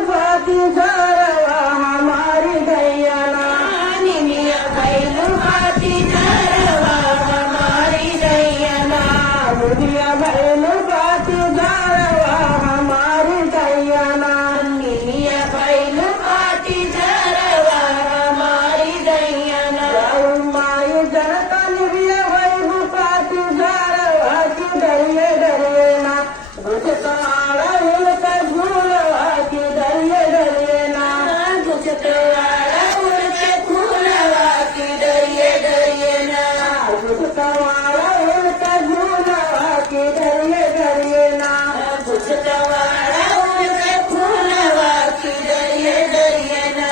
पाती झारवा हमारी दैयाना निमिया भैलू पाती झारवा हमारी दैयाना निमिया भैलू पाती झारवा हमारी दैयाना निमिया भैलू पाती झारवा हमारी दैयाना माई जनता निमिया भैलू पाती झारवा की दरिये दरियेना गुजताला उनका झूलवा की दरिये दरियेना गुजताला उनके झूलवा की दरिये दरियेना गुजताला उनका झूलवा की दरिये दरियेना गुजताला उनके झूलवा की दरिये दरियेना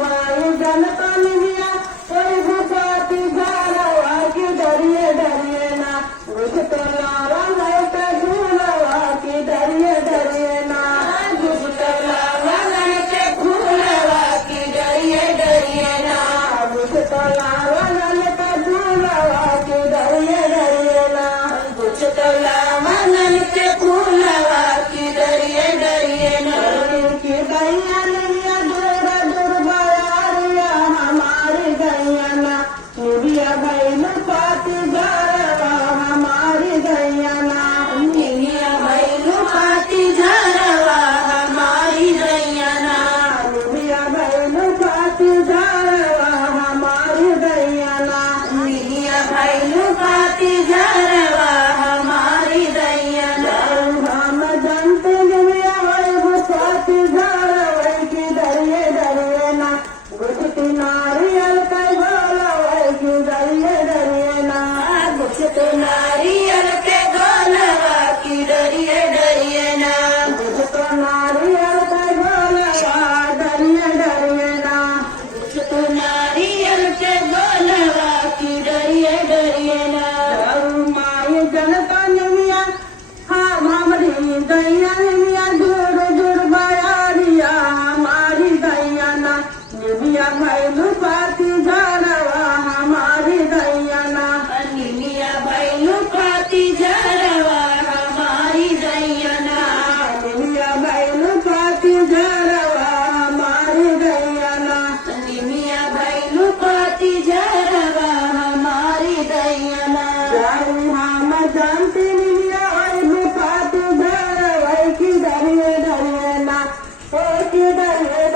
माई जनता निमिया कोई भूपाती झारवा की दरिये दरियेना गुजताला उनका झूलवा की दरिये दरियेना गुजताला उनके झूलवा की दरिये दरियेना गुजताला उनके झूलवा की दरिये दरियेना गुजताला उनके झूलवा की दरिये दरियेना की दैया निमिया दूर दूर बयारिया हमारी दैयाना निमिया भैलू पाती झारवा हमारी दैयाना निमिया भैलू पाती झारवा हमारी दैयाना निमिया भैलू पाती झारवा हमारी दैयाना निमिया भैलू पाती झारवा हमारी दैयाना हम जानते निमिया भैलू पाती झारवा की दरिये दरियेना गुजती नारियल का गोलवा की दरिये दरियेना गुजती नारियल के गोलवा की दरिये दरियेना गुजतो नारियल का गोलवा दरिये दरियेना गुजतो नारियल के गोलवा की दरिये दरियेना माई जनता निमिया हाँ हमारी दैया निमिया दूर दूर बयारिया हमारी दैयाना निमिया भैलू पाती झारवा हमारी दैयाना निमिया भैलू पाती झारवा हमारी दैयाना निमिया भैलू पाती झारवा हमारी दैयाना निमिया भैलू पाती झारवा हमारी दैयाना हम जानते निमिया भैलू पाती झारवा की दरिये दरियेना ओ की दरिये